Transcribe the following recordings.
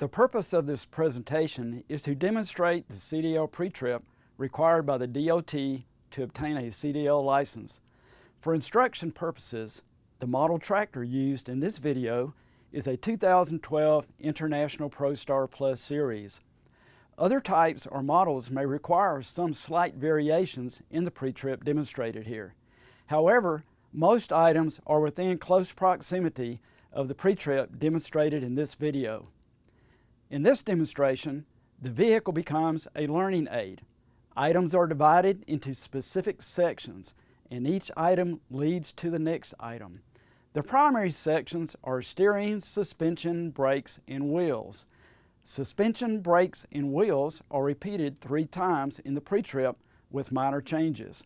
The purpose of this presentation is to demonstrate the CDL pre-trip required by the DOT to obtain a CDL license. For instruction purposes, the model tractor used in this video is a 2012 International ProStar Plus series. Other types or models may require some slight variations in the pre-trip demonstrated here. However, most items are within close proximity of the pre-trip demonstrated in this video. In this demonstration, the vehicle becomes a learning aid. Items are divided into specific sections, and each item leads to the next item. The primary sections are steering, suspension, brakes, and wheels. Suspension, brakes, and wheels are repeated 3 times in the pre-trip with minor changes.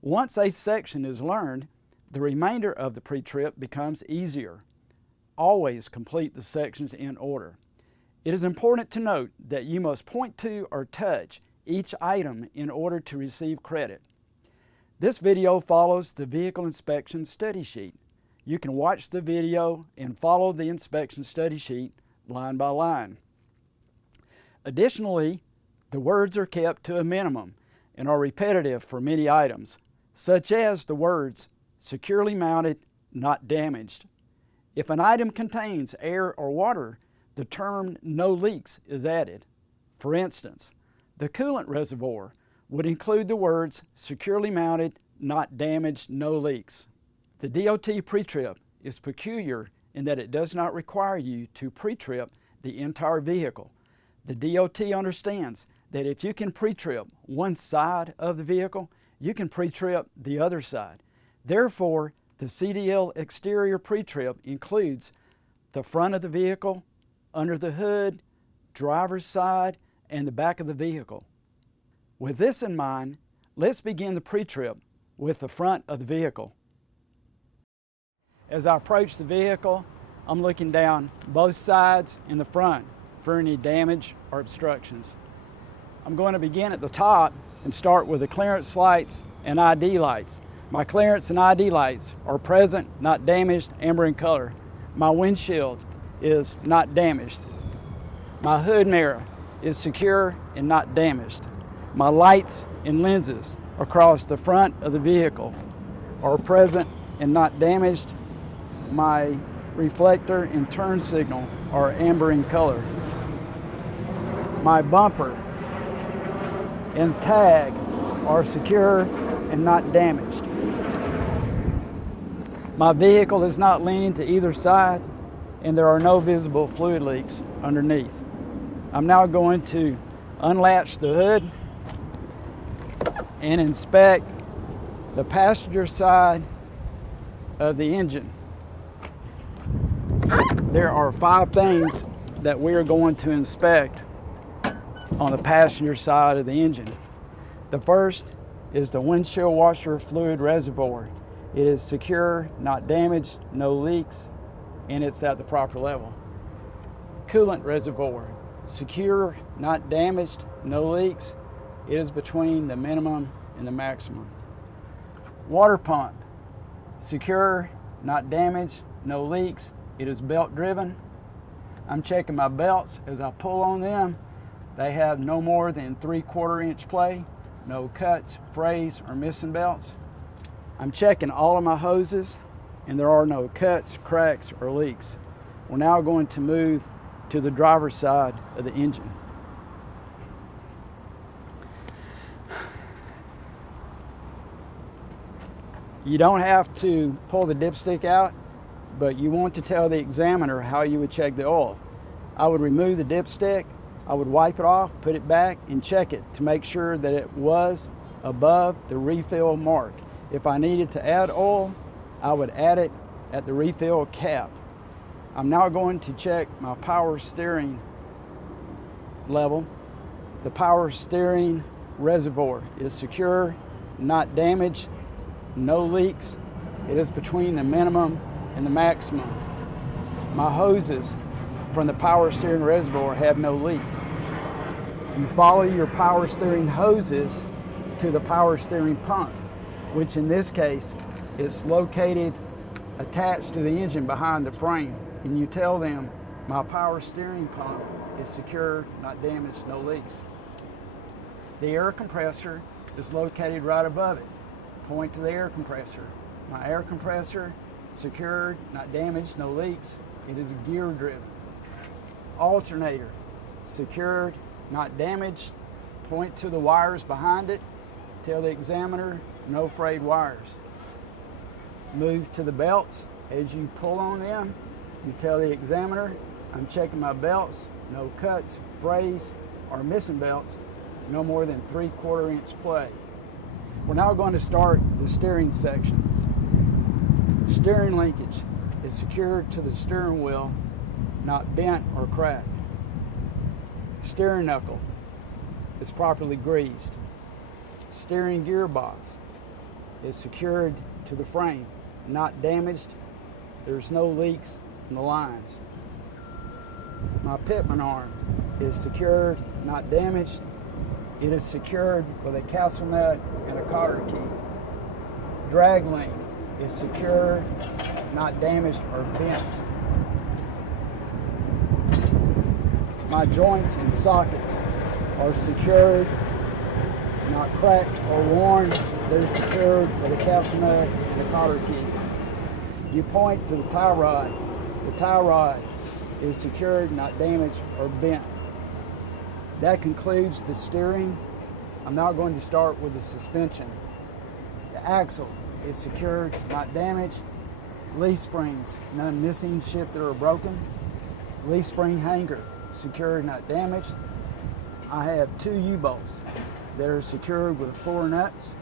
Once a section is learned, the remainder of the pre-trip becomes easier. Always complete the sections in order. It is important to note that you must point to or touch each item in order to receive credit. This video follows the vehicle inspection study sheet. You can watch the video and follow the inspection study sheet line by line. Additionally, the words are kept to a minimum and are repetitive for many items, such as the words securely mounted, not damaged. If an item contains air or water, the term no leaks is added. For instance, the coolant reservoir would include the words securely mounted, not damaged, no leaks. The DOT pre-trip is peculiar in that it does not require you to pre-trip the entire vehicle. The DOT understands that if you can pre-trip one side of the vehicle, you can pre-trip the other side. Therefore, the CDL exterior pre-trip includes the front of the vehicle, under the hood, driver's side, and the back of the vehicle. With this in mind, let's begin the pre-trip with the front of the vehicle. As I approach the vehicle, I'm looking down both sides in the front for any damage or obstructions. I'm going to begin at the top and start with the clearance lights and ID lights. My clearance and ID lights are present, not damaged, amber in color. My windshield is not damaged. My hood mirror is secure and not damaged. My lights and lenses across the front of the vehicle are present and not damaged. My reflector and turn signal are amber in color. My bumper and tag are secure and not damaged. My vehicle is not leaning to either side, and there are no visible fluid leaks underneath. I'm now going to unlatch the hood and inspect the passenger side of the engine. There are 5 things that we are going to inspect on the passenger side of the engine. The first is the windshield washer fluid reservoir. It is secure, not damaged, no leaks, and it's at the proper level. Coolant reservoir, secure, not damaged, no leaks. It is between the minimum and the maximum. Water pump, secure, not damaged, no leaks. It is belt driven. I'm checking my belts as I pull on them. They have no more than 3/4 inch play, no cuts, frays, or missing belts. I'm checking all of my hoses, and there are no cuts, cracks, or leaks. We're now going to move to the driver's side of the engine. You don't have to pull the dipstick out, but you want to tell the examiner how you would check the oil. I would remove the dipstick, I would wipe it off, put it back, and check it to make sure that it was above the refill mark. If I needed to add oil, I would add it at the refill cap. I'm now going to check my power steering level. The power steering reservoir is secure, not damaged, no leaks. It is between the minimum and the maximum. My hoses from the power steering reservoir have no leaks. You follow your power steering hoses to the power steering pump, which in this case is located attached to the engine behind the frame. And you tell them, my power steering pump is secure, not damaged, no leaks. The air compressor is located right above it. Point to the air compressor. My air compressor, secured, not damaged, no leaks. It is gear driven. Alternator, secured, not damaged. Point to the wires behind it. Tell the examiner, no frayed wires. Move to the belts. As you pull on them, you tell the examiner, I'm checking my belts, no cuts, frays, or missing belts, no more than 3/4 inch play. We're now going to start the steering section. Steering linkage is secured to the steering wheel, not bent or cracked. Steering knuckle is properly greased. Steering gearbox is secured to the frame, not damaged. There's no leaks in the lines. My pitman arm is secured, not damaged. It is secured with a castle nut and a cotter key. Drag link is secured, not damaged or bent. My joints and sockets are secured, not cracked or worn. They're secured with a castle nut and a cotter key. You point to the tie rod. The tie rod is secured, not damaged or bent. That concludes the steering. I'm now going to start with the suspension. The axle is secured, not damaged. Leaf springs, none missing, shifted, or broken. Leaf spring hanger, secured, not damaged. I have 2 U-bolts that are secured with 4 nuts.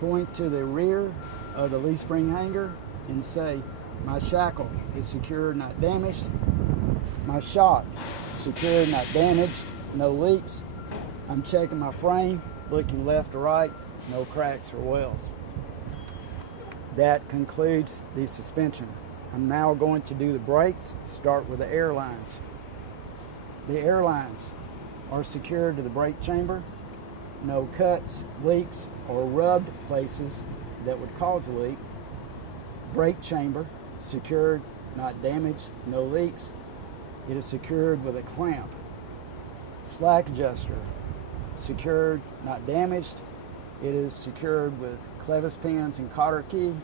Point to the rear of the leaf spring hanger and say, my shackle is secured, not damaged. My shock, secured, not damaged, no leaks. I'm checking my frame, looking left to right, no cracks or wells. That concludes the suspension. I'm now going to do the brakes. Start with the air lines. The air lines are secured to the brake chamber. No cuts, leaks, or rubbed places that would cause a leak. Brake chamber, secured, not damaged, no leaks. It is secured with a clamp. Slack adjuster, secured, not damaged. It is secured with clevis pins and cotter key.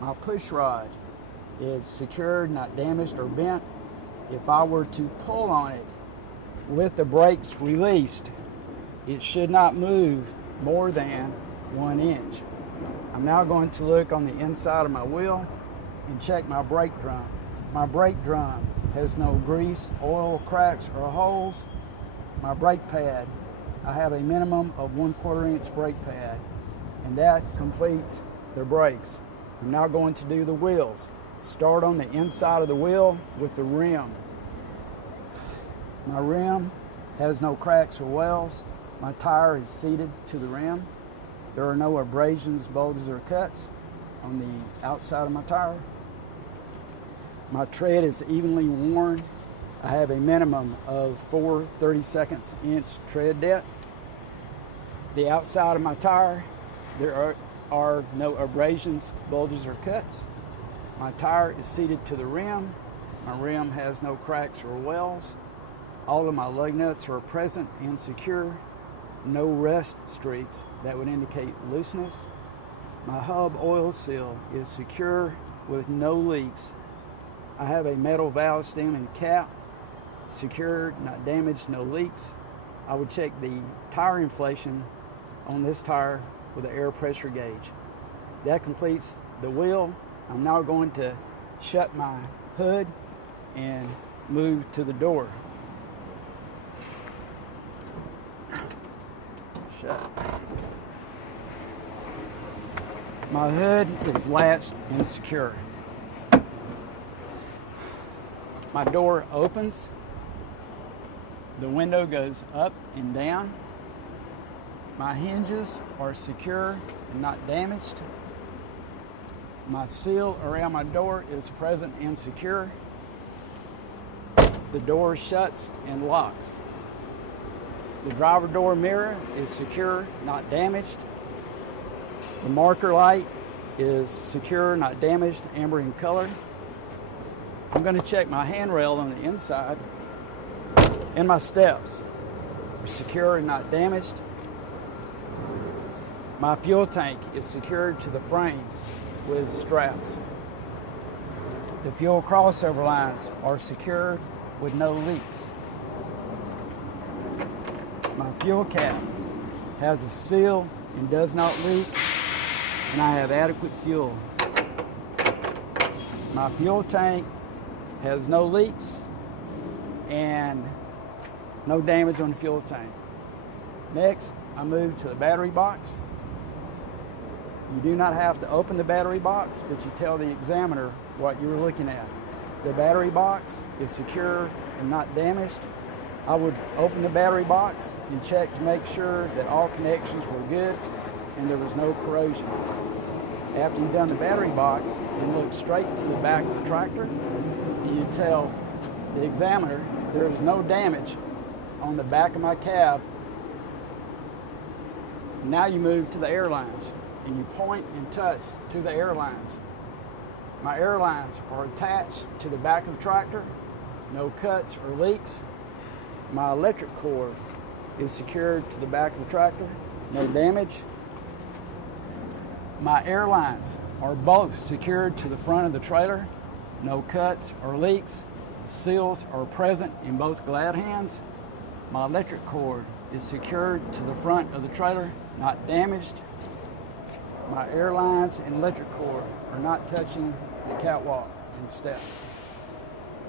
My push rod is secured, not damaged or bent. If I were to pull on it with the brakes released, it should not move more than 1 inch. I'm now going to look on the inside of my wheel and check my brake drum. My brake drum has no grease, oil, cracks, or holes. My brake pad, I have a minimum of 1/4 inch brake pad, and that completes the brakes. I'm now going to do the wheels. Start on the inside of the wheel with the rim. My rim has no cracks or wells. My tire is seated to the rim. There are no abrasions, bulges, or cuts on the outside of my tire. My tread is evenly worn. I have a minimum of 4 32" tread depth. The outside of my tire, there are no abrasions, bulges, or cuts. My tire is seated to the rim. My rim has no cracks or wells. All of my lug nuts are present and secure. No rust streaks that would indicate looseness. My hub oil seal is secure with no leaks. I have a metal valve stem and cap, secured, not damaged, no leaks. I would check the tire inflation on this tire with an air pressure gauge. That completes the wheel. I'm now going to shut my hood and move to the door. Shut. My hood is latched and secure. My door opens. The window goes up and down. My hinges are secure and not damaged. My seal around my door is present and secure. The door shuts and locks. The driver door mirror is secure, not damaged. The marker light is secure, not damaged, amber in color. I'm going to check my handrail on the inside. And my steps are secure and not damaged. My fuel tank is secured to the frame with straps. The fuel crossover lines are secured with no leaks. My fuel cap has a seal and does not leak, and I have adequate fuel. My fuel tank has no leaks and no damage on the fuel tank. Next, I move to the battery box. You do not have to open the battery box, but you tell the examiner what you're looking at. The battery box is secure and not damaged. I would open the battery box and check to make sure that all connections were good and there was no corrosion. After you've done the battery box, you look straight to the back of the tractor and you tell the examiner there is no damage on the back of my cab. Now you move to the air lines and you point and touch to the air lines. My air lines are attached to the back of the tractor, no cuts or leaks. My electric cord is secured to the back of the tractor, no damage. My air lines are both secured to the front of the trailer, no cuts or leaks. Seals are present in both glad hands. My electric cord is secured to the front of the trailer, not damaged. My air lines and electric cord are not touching the catwalk and steps.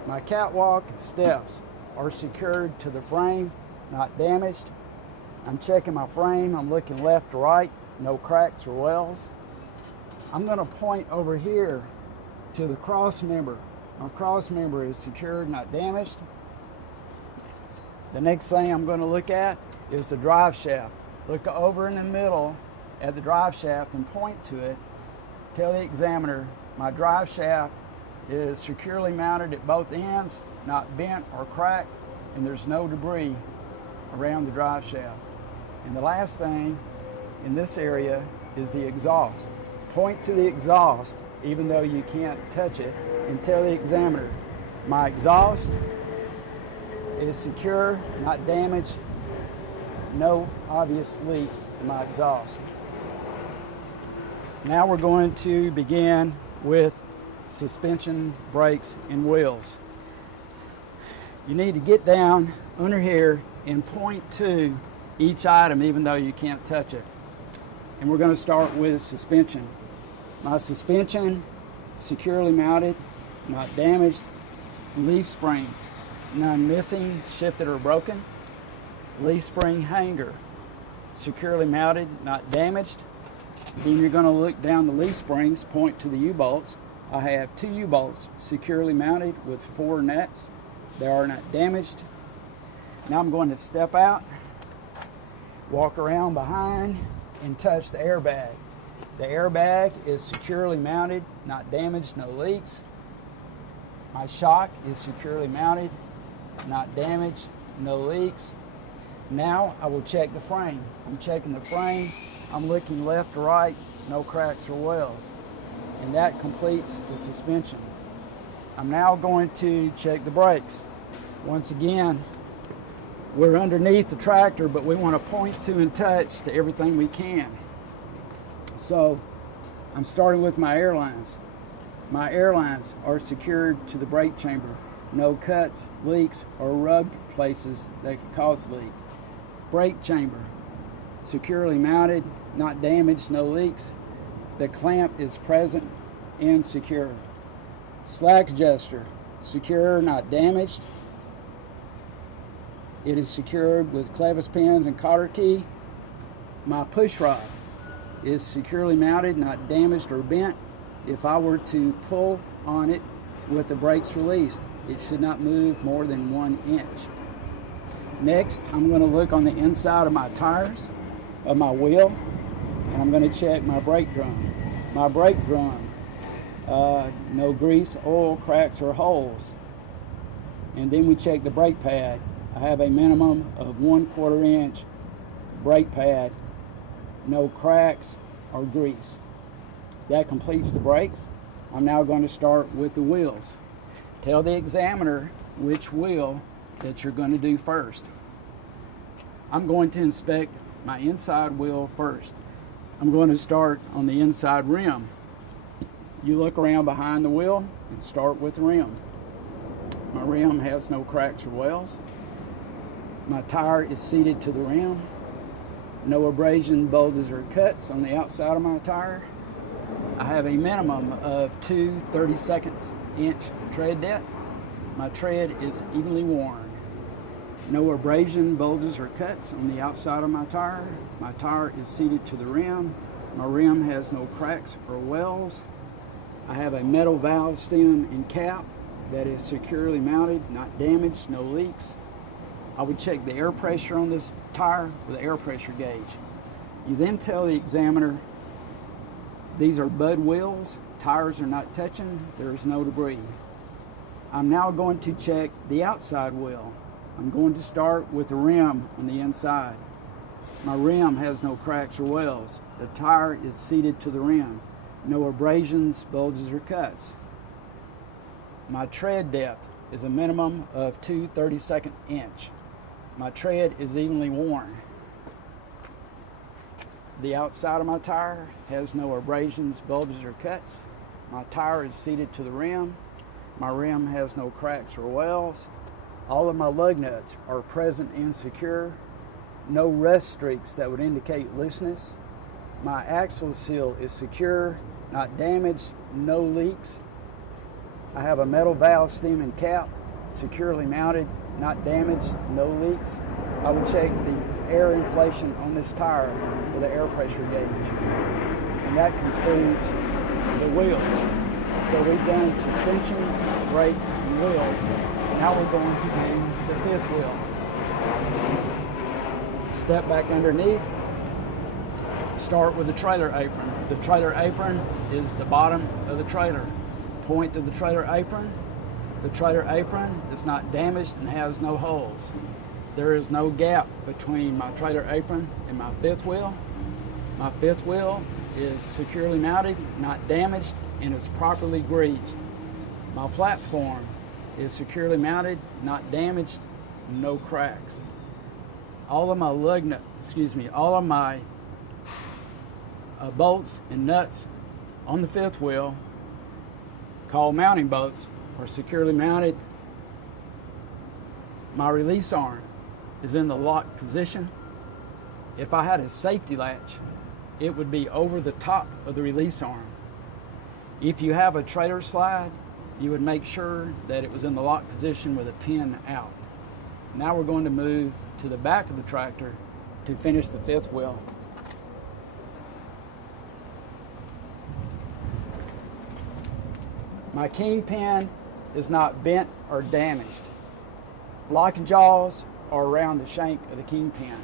My catwalk and steps are secured to the frame, not damaged. I'm checking my frame. I'm looking left to right, no cracks or wells. I'm going to point over here to the cross member. My cross member is secured, not damaged. The next thing I'm going to look at is the drive shaft. Look over in the middle at the drive shaft and point to it. Tell the examiner my drive shaft is securely mounted at both ends, not bent or cracked, and there's no debris around the drive shaft. And the last thing in this area is the exhaust. Point to the exhaust, even though you can't touch it, and tell the examiner my exhaust is secure, not damaged, no obvious leaks in my exhaust. Now we're going to begin with suspension, brakes, and wheels. You need to get down under here and point to each item even though you can't touch it. And we're going to start with suspension. My suspension, securely mounted, not damaged. Leaf springs, none missing, shifted, or broken. Leaf spring hanger, securely mounted, not damaged. Then you're going to look down the leaf springs, point to the U-bolts. I have 2 U-bolts securely mounted with 4 nuts. They are not damaged. Now I'm going to step out, walk around behind, and touch the airbag. The airbag is securely mounted, not damaged, no leaks. My shock is securely mounted, not damaged, no leaks. Now I will check the frame. I'm checking the frame. I'm looking left to right, no cracks or wells. And that completes the suspension. I'm now going to check the brakes. Once again, we're underneath the tractor, but we want to point to and touch to everything we can. So I'm starting with my air lines. My air lines are secured to the brake chamber. No cuts, leaks, or rubbed places that could cause leak. Brake chamber, securely mounted, not damaged, no leaks. The clamp is present and secure. Slack adjuster, secure, not damaged. It is secured with clevis pins and cotter key. My push rod is securely mounted, not damaged or bent. If I were to pull on it with the brakes released, it should not move more than 1 inch. Next, I'm going to look on the inside of my tires, of my wheel, and I'm going to check my brake drum. My brake drum, no grease, oil, cracks, or holes. And then we check the brake pad. I have a minimum of 1/4 inch brake pad, no cracks or grease. That completes the brakes. I'm now going to start with the wheels. Tell the examiner which wheel that you're going to do first. I'm going to inspect my inside wheel first. I'm going to start on the inside rim. You look around behind the wheel and start with the rim. My rim has no cracks or wells. My tire is seated to the rim. No abrasion, bulges, or cuts on the outside of my tire. I have a minimum of 2 32-inch tread depth. My tread is evenly worn. No abrasion, bulges, or cuts on the outside of my tire. My tire is seated to the rim. My rim has no cracks or wells. I have a metal valve stem and cap that is securely mounted, not damaged, no leaks. I would check the air pressure on this tire with an air pressure gauge. You then tell the examiner these are bud wheels, tires are not touching, there is no debris. I'm now going to check the outside wheel. I'm going to start with the rim on the inside. My rim has no cracks or wells. The tire is seated to the rim. No abrasions, bulges, or cuts. My tread depth is a minimum of 2 32-inch. My tread is evenly worn. The outside of my tire has no abrasions, bulges, or cuts. My tire is seated to the rim. My rim has no cracks or wells. All of my lug nuts are present and secure. No rust streaks that would indicate looseness. My axle seal is secure, not damaged, no leaks. I have a metal valve stem and cap, securely mounted, not damaged, no leaks. I would check the air inflation on this tire with an air pressure gauge. And that concludes the wheels. So we've done suspension, brakes, and wheels. Now we're going to do the fifth wheel. Step back underneath. Start with the trailer apron. The trailer apron is the bottom of the trailer. Point to the trailer apron. The trailer apron is not damaged and has no holes. There is no gap between my trailer apron and my fifth wheel. My fifth wheel is securely mounted, not damaged, and is properly greased. My platform is securely mounted, not damaged, no cracks. All of my all of my bolts and nuts on the fifth wheel, called mounting bolts, are securely mounted. My release arm is in the lock position. If I had a safety latch, it would be over the top of the release arm. If you have a trailer slide, you would make sure that it was in the lock position with a pin out. Now we're going to move to the back of the tractor to finish the fifth wheel. My kingpin is not bent or damaged. Locking jaws are around the shank of the kingpin.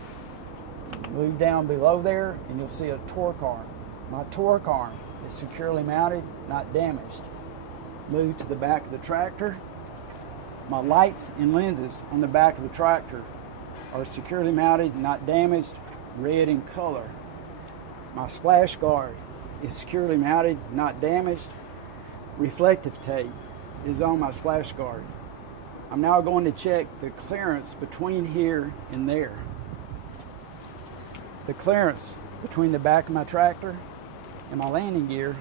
Move down below there and you'll see a torque arm. My torque arm is securely mounted, not damaged. Move to the back of the tractor. My lights and lenses on the back of the tractor are securely mounted, not damaged, red in color. My splash guard is securely mounted, not damaged. Reflective tape is on my splash guard. I'm now going to check the clearance between here and there. The clearance between the back of my tractor and my landing gear,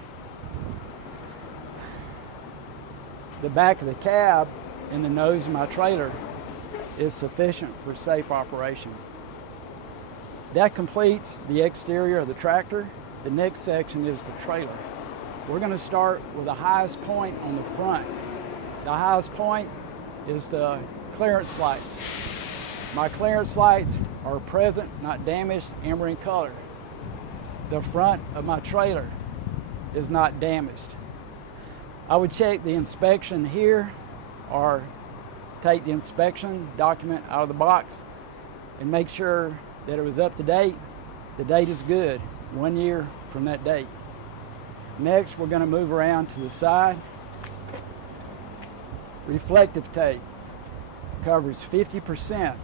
the back of the cab and the nose of my trailer is sufficient for safe operation. That completes the exterior of the tractor. The next section is the trailer. We're going to start with the highest point on the front. The highest point is the clearance lights. My clearance lights are present, not damaged, amber in color. The front of my trailer is not damaged. I would check the inspection here or take the inspection document out of the box and make sure that it was up to date. The date is good, 1 year from that date. Next, we're going to move around to the side. Reflective tape covers 50%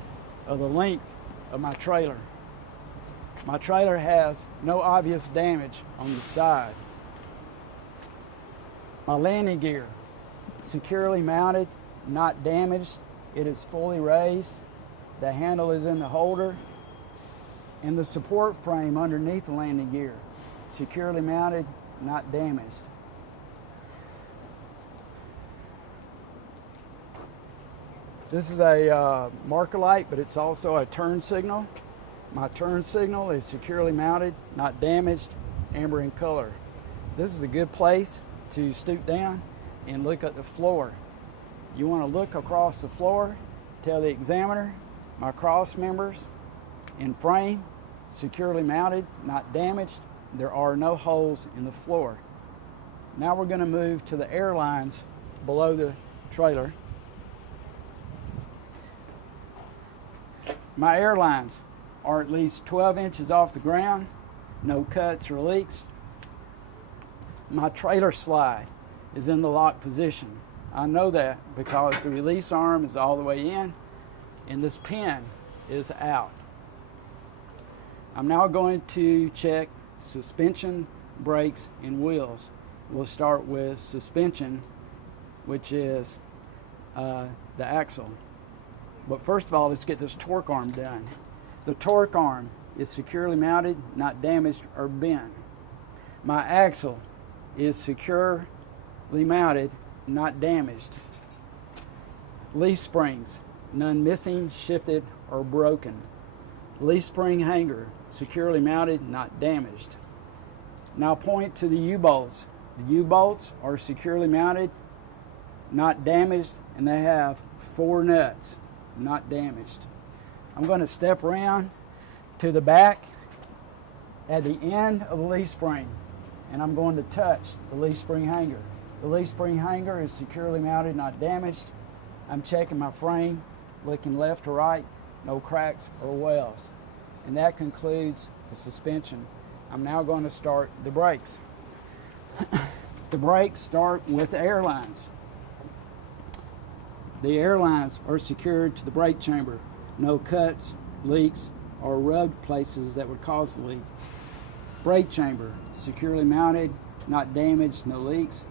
of the length of my trailer. My trailer has no obvious damage on the side. My landing gear, securely mounted, not damaged, It is fully raised. The handle is in the holder, and the support frame underneath the landing gear, securely mounted, not damaged. This is a marker light, but it's also a turn signal. My turn signal is securely mounted, not damaged, amber in color. This is a good place to stoop down and look at the floor. You want to look across the floor, tell the examiner, my cross members in frame, securely mounted, not damaged. There are no holes in the floor. Now we're going to move to the air lines below the trailer. My air lines are at least 12 inches off the ground, no cuts or leaks. My trailer slide is in the lock position. I know that because the release arm is all the way in and this pin is out. I'm now going to check suspension, brakes, and wheels. We'll start with suspension, which is the axle. But first of all, let's get this torque arm done. The torque arm is securely mounted, not damaged or bent. My axle is securely mounted, not damaged. Leaf springs, none missing, shifted, or broken. Leaf spring hanger, securely mounted, not damaged. Now point to the U-bolts. The U-bolts are securely mounted, not damaged, and they have 4 nuts, not damaged. I'm going to step around to the back at the end of the leaf spring, and I'm going to touch the leaf spring hanger. The leaf spring hanger is securely mounted, not damaged. I'm checking my frame, looking left to right, no cracks or wells. And that concludes the suspension. I'm now going to start the brakes. The brakes start with the air lines. The air lines are secured to the brake chamber. No cuts, leaks, or rubbed places that would cause the leak. Brake chamber, securely mounted, not damaged, no leaks.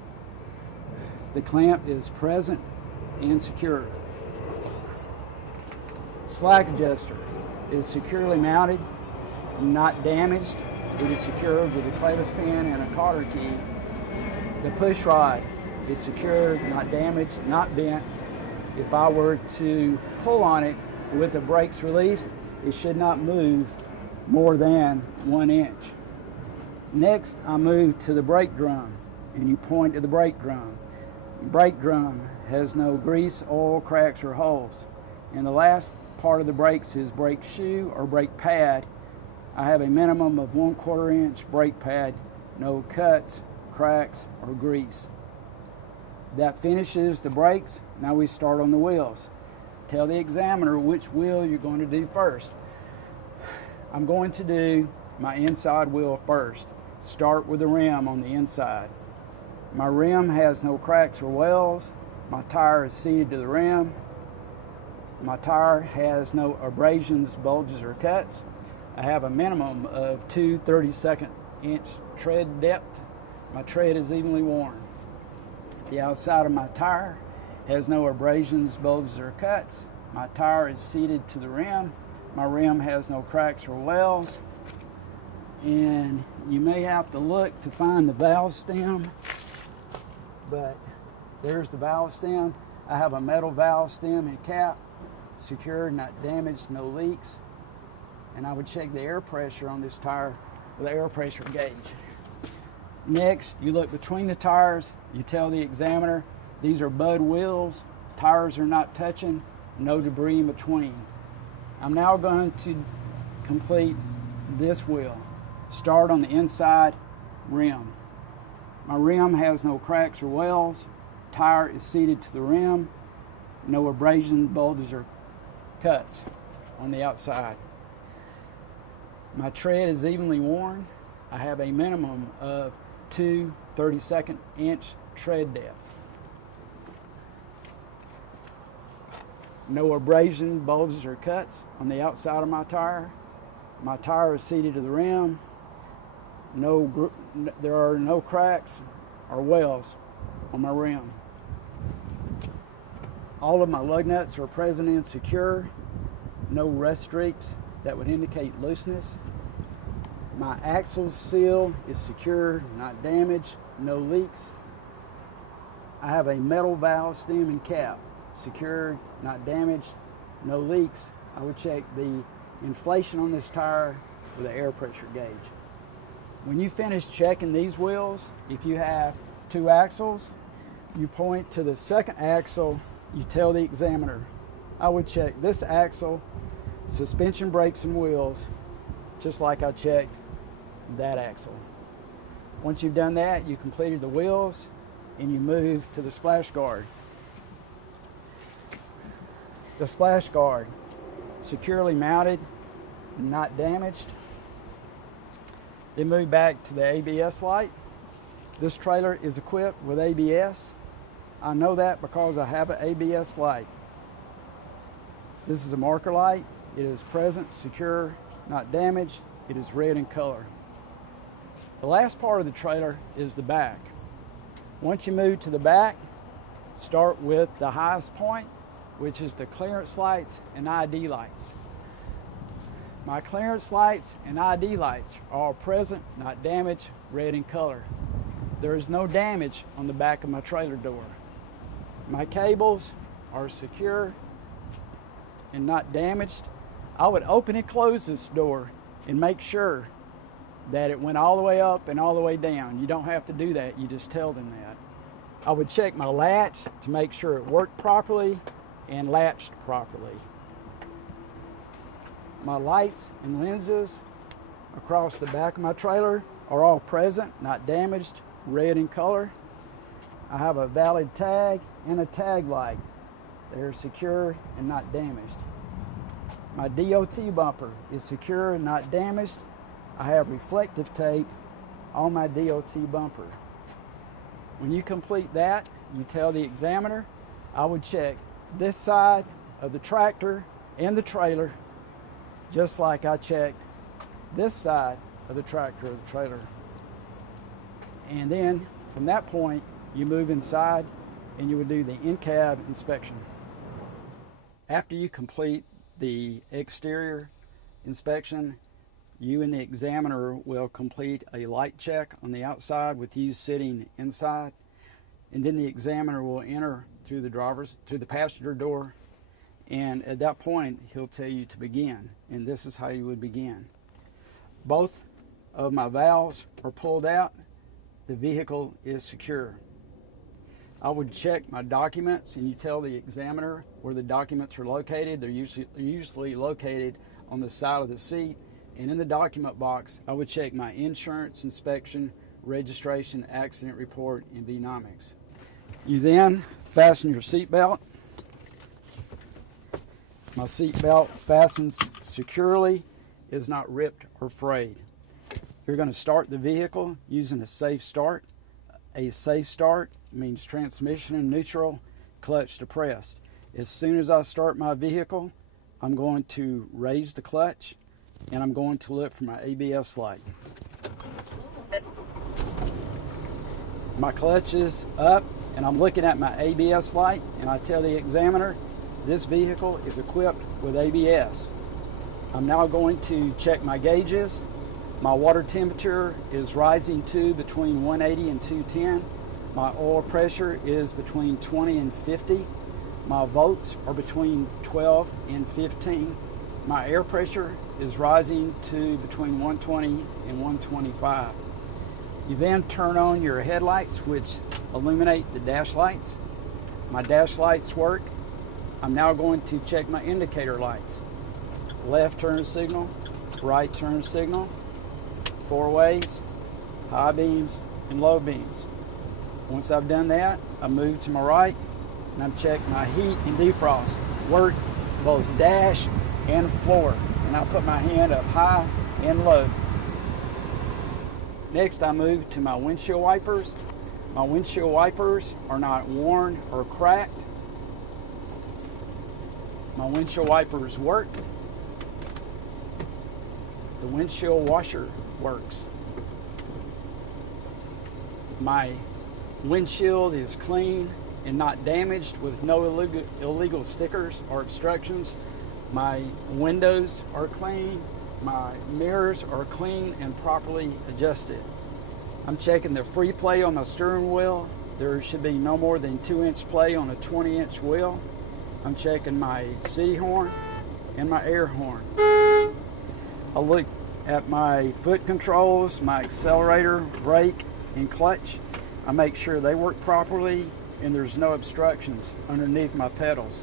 The clamp is present and secure. Slack adjuster is securely mounted, not damaged. It is secured with a clevis pin and a cotter key. The push rod is secured, not damaged, not bent. If I were to pull on it with the brakes released, it should not move more than 1 inch. Next, I move to the brake drum, and you point to the brake drum. The brake drum has no grease, oil, cracks, or holes. And the last part of the brakes is brake shoe or brake pad. I have a minimum of 1/4 inch brake pad, no cuts, cracks, or grease. That finishes the brakes. Now we start on the wheels. Tell the examiner which wheel you're going to do first. I'm going to do my inside wheel first. Start with the rim on the inside. My rim has no cracks or wells. My tire is seated to the rim. My tire has no abrasions, bulges, or cuts. I have a minimum of 2 32nd inch tread depth. My tread is evenly worn. The outside of my tire has no abrasions, bulges, or cuts. My tire is seated to the rim. My rim has no cracks or wells. And you may have to look to find the valve stem, but there's the valve stem. I have a metal valve stem and cap, secured, not damaged, no leaks. And I would check the air pressure on this tire with an air pressure gauge. Next, you look between the tires. You tell the examiner, these are bud wheels, tires are not touching, no debris in between. I'm now going to complete this wheel. Start on the inside rim. My rim has no cracks or wells. Tire is seated to the rim. No abrasions, bulges, or cuts on the outside. My tread is evenly worn. I have a minimum of 2 32nd inch tread depth. No abrasion, bulges, or cuts on the outside of my tire. My tire is seated to the rim. There are no cracks or wells on my rim. All of my lug nuts are present and secure. No rust streaks that would indicate looseness. My axle seal is secure, not damaged, no leaks. I have a metal valve stem and cap, secured, not damaged, no leaks. I would check the inflation on this tire with an air pressure gauge. When you finish checking these wheels, if you have 2 axles, you point to the second axle, you tell the examiner, I would check this axle, suspension, brakes, and wheels, just like I checked that axle. Once you've done that, you completed the wheels and you move to the splash guard. The splash guard, securely mounted, not damaged. Then move back to the ABS light. This trailer is equipped with ABS. I know that because I have an ABS light. This is a marker light. It is present, secure, not damaged. It is red in color. The last part of the trailer is the back. Once you move to the back, start with the highest point, which is the clearance lights and ID lights. My clearance lights and ID lights are all present, not damaged, red in color. There is no damage on the back of my trailer door. My cables are secure and not damaged. I would open and close this door and make sure that it went all the way up and all the way down. You don't have to do that, you just tell them that. I would check my latch to make sure it worked properly and latched properly. My lights and lenses across the back of my trailer are all present, not damaged, red in color. I have a valid tag and a tag light. They're secure and not damaged. My DOT bumper is secure and not damaged. I have reflective tape on my DOT bumper. When you complete that, you tell the examiner, I would check this side of the tractor and the trailer just like I checked this side of the tractor or the trailer. And then from that point, you move inside and you would do the in-cab inspection. After you complete the exterior inspection, you and the examiner will complete a light check on the outside with you sitting inside, and then the examiner will enter through the passenger door, and at that point he'll tell you to begin, and this is how you would begin. Both of my valves are pulled out. The vehicle is secure. I would check my documents, and you tell the examiner where the documents are located. They're usually located on the side of the seat. And in the document box, I would check my insurance, inspection, registration, accident report, and V-nomics. You then fasten your seat belt. My seat belt fastens securely, is not ripped or frayed. You're going to start the vehicle using a safe start. A safe start means transmission in neutral, clutch depressed. As soon as I start my vehicle, I'm going to raise the clutch and I'm going to look for my ABS light. My clutch is up and I'm looking at my ABS light, and I tell the examiner this vehicle is equipped with ABS. I'm now going to check my gauges. My water temperature is rising to between 180 and 210. My oil pressure is between 20 and 50. My volts are between 12 and 15. My air pressure is rising to between 120 and 125. You then turn on your headlights, which illuminate the dash lights. My dash lights work. I'm now going to check my indicator lights. Left turn signal, right turn signal, 4 ways, high beams and low beams. Once I've done that, I move to my right and I check my heat and defrost. Work both dash and floor. And I put my hand up high and low. Next, I move to my windshield wipers. My windshield wipers are not worn or cracked. My windshield wipers work. The windshield washer works. My windshield is clean and not damaged, with no illegal stickers or obstructions. My windows are clean, my mirrors are clean and properly adjusted. I'm checking the free play on my steering wheel. There should be no more than 2-inch play on a 20-inch wheel. I'm checking my city horn and my air horn. I look at my foot controls, my accelerator, brake, and clutch. I make sure they work properly and there's no obstructions underneath my pedals.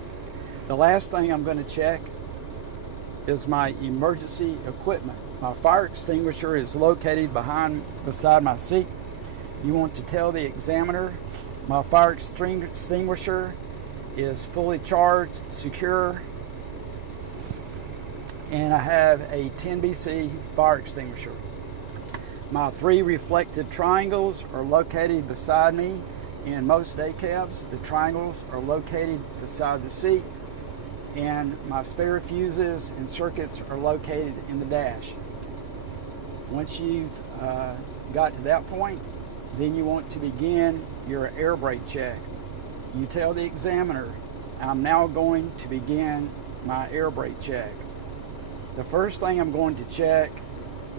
The last thing I'm going to check is my emergency equipment. My fire extinguisher is located beside my seat. You want to tell the examiner my fire extinguisher is fully charged, secure, and I have a 10BC fire extinguisher. My 3 reflective triangles are located beside me. In most day cabs, the triangles are located beside the seat, and my spare fuses and circuits are located in the dash. Once you've got to that point, then you want to begin your air brake check. You tell the examiner, I'm now going to begin my air brake check. The first thing I'm going to check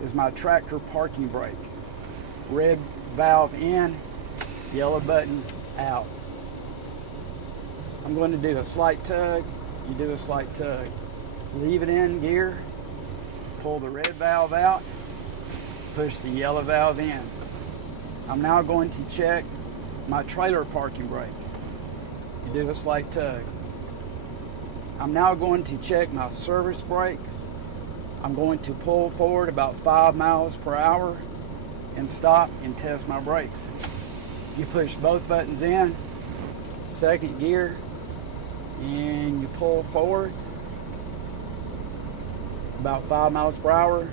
is my tractor parking brake. Red valve in, yellow button out. I'm going to do a slight tug. You do a slight tug. Leave it in gear, pull the red valve out, push the yellow valve in. I'm now going to check my trailer parking brake. You do a slight tug. I'm now going to check my service brakes. I'm going to pull forward about 5 miles per hour and stop and test my brakes. You push both buttons in, second gear, and you pull forward about 5 miles per hour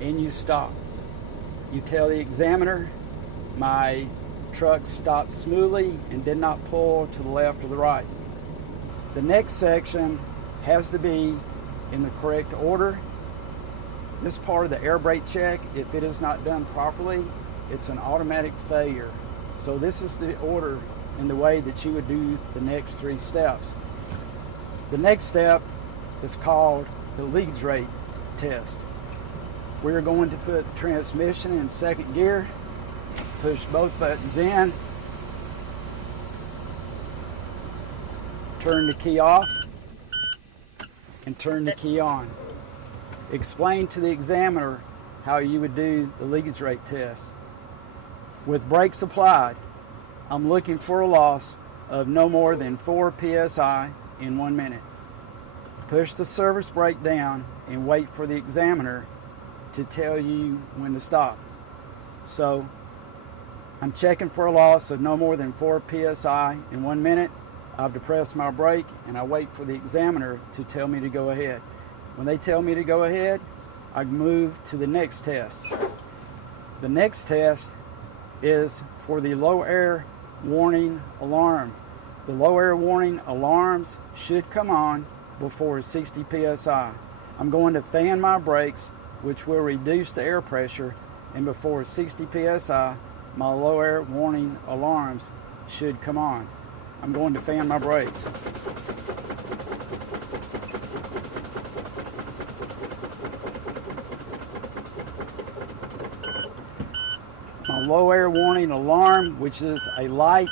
and you stop. You tell the examiner my truck stopped smoothly and did not pull to the left or the right. The next section has to be in the correct order. This part of the air brake check, if it is not done properly, it's an automatic failure. So this is the order in the way that you would do the next 3 steps. The next step is called the leakage rate test. We're going to put the transmission in second gear, push both buttons in, turn the key off, and turn the key on. Explain to the examiner how you would do the leakage rate test. With brakes applied, I'm looking for a loss of no more than 4 psi in 1 minute. Push the service brake down and wait for the examiner to tell you when to stop. So I'm checking for a loss of no more than 4 psi in 1 minute. I've depressed my brake and I wait for the examiner to tell me to go ahead. When they tell me to go ahead, I move to the next test. The next test is for the low air warning alarm. The low air warning alarms should come on before 60 psi. I'm going to fan my brakes, which will reduce the air pressure, and before 60 psi, my low air warning alarms should come on. I'm going to fan my brakes. My low air warning alarm, which is a light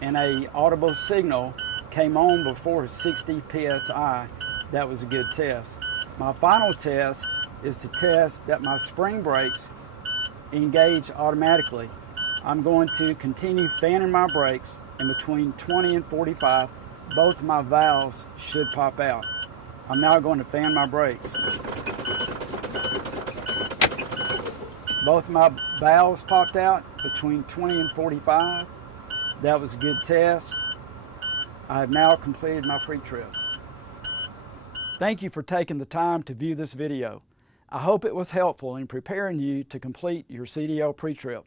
and a audible signal, came on before 60 psi. That was a good test. My final test is to test that my spring brakes engage automatically. I'm going to continue fanning my brakes, and between 20 and 45, both my valves should pop out. I'm now going to fan my brakes. Both my valves popped out between 20 and 45. That was a good test. I have now completed my pre-trip. Thank you for taking the time to view this video. I hope it was helpful in preparing you to complete your CDL pre-trip.